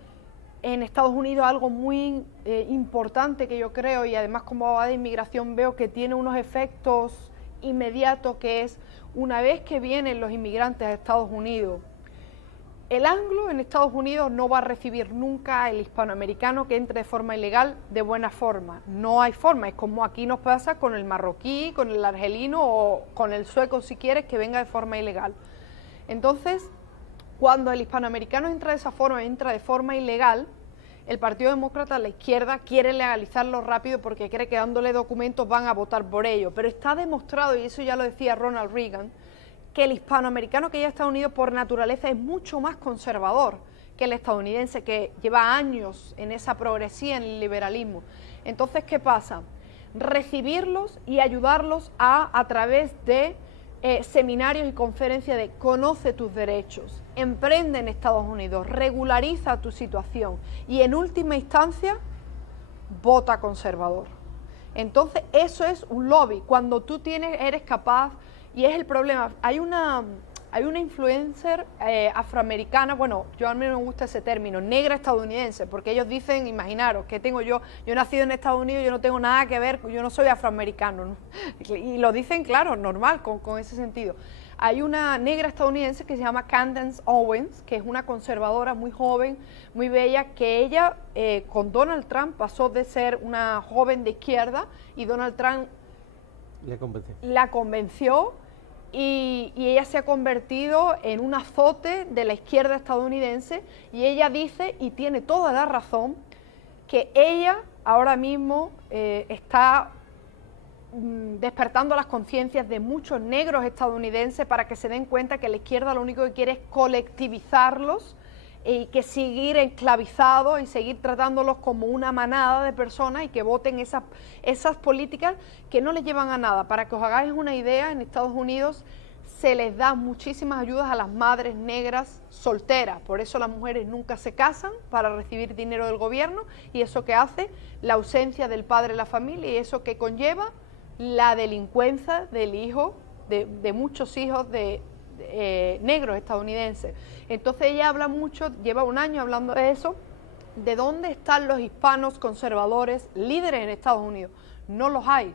en Estados Unidos algo muy importante que yo creo, y además como abogada de inmigración veo que tiene unos efectos inmediatos, que es una vez que vienen los inmigrantes a Estados Unidos, el anglo en Estados Unidos no va a recibir nunca el hispanoamericano que entre de forma ilegal de buena forma. No hay forma, es como aquí nos pasa con el marroquí, con el argelino o con el sueco, si quieres, que venga de forma ilegal. Entonces, cuando el hispanoamericano entra de esa forma, entra de forma ilegal, el Partido Demócrata, la izquierda, quiere legalizarlo rápido porque cree que dándole documentos van a votar por ello. Pero está demostrado, y eso ya lo decía Ronald Reagan, que el hispanoamericano que llega a Estados Unidos por naturaleza es mucho más conservador que el estadounidense, que lleva años en esa progresía, en el liberalismo. Entonces, ¿qué pasa? Recibirlos y ayudarlos a través de seminarios y conferencias de conoce tus derechos, emprende en Estados Unidos, regulariza tu situación y en última instancia vota conservador. Entonces eso es un lobby, cuando tú eres capaz, y es el problema, hay una influencer afroamericana, bueno, yo a mí me gusta ese término, negra estadounidense, porque ellos dicen, imaginaros, que tengo yo he nacido en Estados Unidos, yo no tengo nada que ver, yo no soy afroamericano, ¿no? Y lo dicen, claro, normal, con ese sentido. Hay una negra estadounidense que se llama Candace Owens, que es una conservadora muy joven, muy bella, que ella con Donald Trump pasó de ser una joven de izquierda, y Donald Trump la convenció, y ella se ha convertido en un azote de la izquierda estadounidense, y ella dice, y tiene toda la razón, que ella ahora mismo está despertando las conciencias de muchos negros estadounidenses para que se den cuenta que la izquierda lo único que quiere es colectivizarlos y que seguir esclavizados y seguir tratándolos como una manada de personas y que voten esas políticas que no les llevan a nada. Para que os hagáis una idea, en Estados Unidos se les da muchísimas ayudas a las madres negras solteras, por eso las mujeres nunca se casan para recibir dinero del gobierno, y eso que hace la ausencia del padre en la familia, y eso que conlleva la delincuencia del hijo, de muchos hijos de negros estadounidenses. Entonces ella habla mucho, lleva un año hablando de eso, de dónde están los hispanos conservadores líderes en Estados Unidos. No los hay.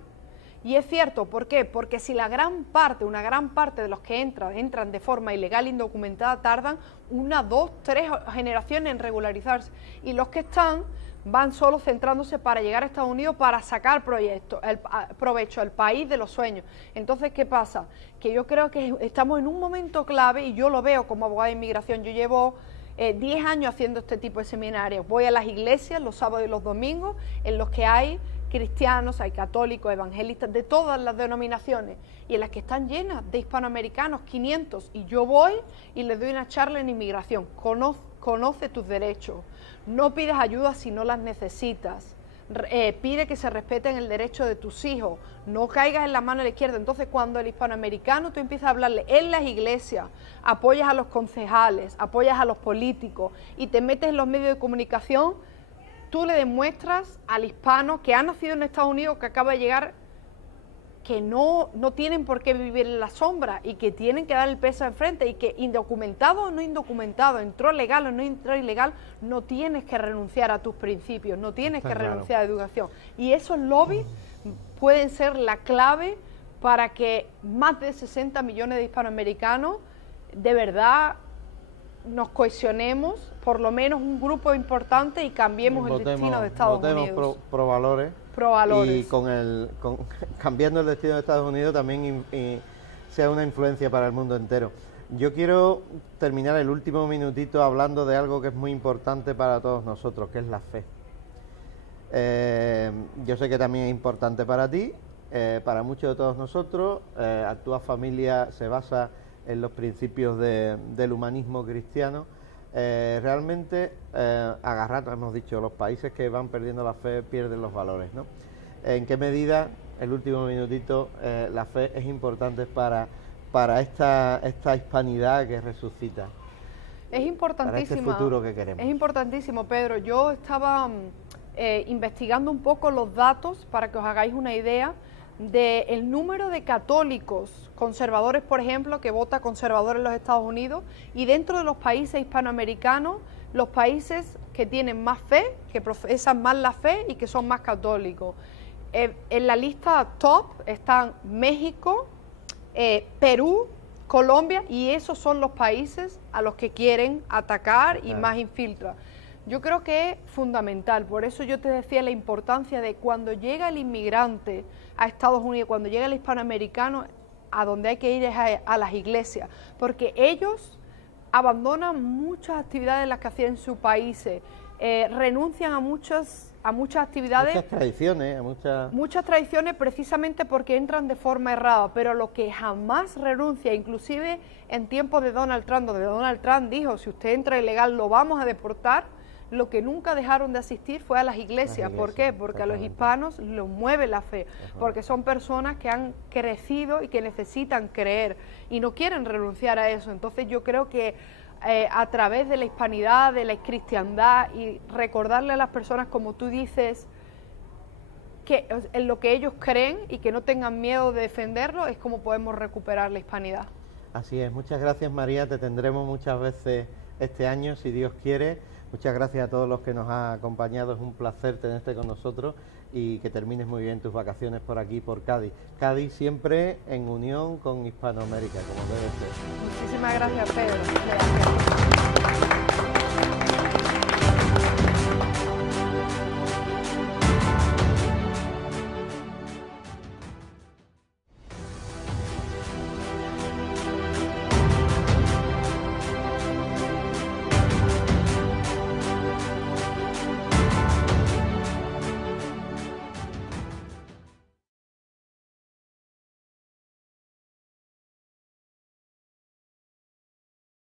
Y es cierto, ¿por qué? Porque si una gran parte de los que entran de forma ilegal, indocumentada, tardan 1, 2, 3 generaciones en regularizarse. Y los que están van solo centrándose para llegar a Estados Unidos para sacar provecho al país de los sueños. Entonces, ¿qué pasa? Que yo creo que estamos en un momento clave, y yo lo veo como abogada de inmigración. Yo llevo 10 años haciendo este tipo de seminarios. Voy a las iglesias los sábados y los domingos, en los que hay cristianos, hay católicos, evangelistas, de todas las denominaciones, y en las que están llenas de hispanoamericanos, 500, y yo voy y les doy una charla en inmigración. Conoce tus derechos, no pidas ayuda si no las necesitas, pide que se respeten el derecho de tus hijos, no caigas en la mano de la izquierda. Entonces, cuando el hispanoamericano tú empiezas a hablarle en las iglesias, apoyas a los concejales, apoyas a los políticos y te metes en los medios de comunicación, tú le demuestras al hispano que ha nacido en Estados Unidos, que acaba de llegar, que no tienen por qué vivir en la sombra y que tienen que dar el peso enfrente, y que indocumentado o no indocumentado, entró legal o no entró ilegal, no tienes que renunciar a tus principios, no tienes que renunciar a la educación. Y esos lobbies pueden ser la clave para que más de 60 millones de hispanoamericanos de verdad nos cohesionemos, por lo menos un grupo importante, y cambiemos el destino de Estados Unidos. Pro valores. Y cambiando el destino de Estados Unidos también sea una influencia para el mundo entero. Yo quiero terminar el último minutito hablando de algo que es muy importante para todos nosotros, que es la fe. Yo sé que también es importante para ti, para muchos de todos nosotros. Actúa Familia se basa en los principios del humanismo cristiano. Realmente agarrar, hemos dicho, los países que van perdiendo la fe pierden los valores, ¿no? ¿En qué medida, el último minutito, la fe es importante para esta hispanidad que resucita? Es importantísimo. Para este futuro que queremos. Es importantísimo, Pedro. Yo estaba investigando un poco los datos para que os hagáis una idea del número de católicos conservadores, por ejemplo, que vota conservador en los Estados Unidos, y dentro de los países hispanoamericanos, los países que tienen más fe, que profesan más la fe y que son más católicos. En la lista top están México, Perú, Colombia, y esos son los países a los que quieren atacar y más infiltrar. Yo creo que es fundamental, por eso yo te decía la importancia de cuando llega el inmigrante a Estados Unidos, cuando llega el hispanoamericano, a donde hay que ir es a las iglesias, porque ellos abandonan muchas actividades en las que hacían en sus países, renuncian a muchas actividades, muchas tradiciones precisamente porque entran de forma errada, pero lo que jamás renuncia, inclusive en tiempos de Donald Trump, donde Donald Trump dijo, si usted entra ilegal lo vamos a deportar, lo que nunca dejaron de asistir fue a las iglesias. ¿Por qué? Porque a los hispanos los mueve la fe, porque son personas que han crecido y que necesitan creer y no quieren renunciar a eso. Entonces yo creo que a través de la hispanidad, de la cristiandad, y recordarle a las personas, como tú dices, que en lo que ellos creen y que no tengan miedo de defenderlo, es como podemos recuperar la hispanidad. Así es. Muchas gracias, María. Te tendremos muchas veces este año, si Dios quiere. Muchas gracias a todos los que nos han acompañado. Es un placer tenerte con nosotros y que termines muy bien tus vacaciones por aquí, por Cádiz. Cádiz siempre en unión con Hispanoamérica, como debe ser. Muchísimas gracias, Pedro.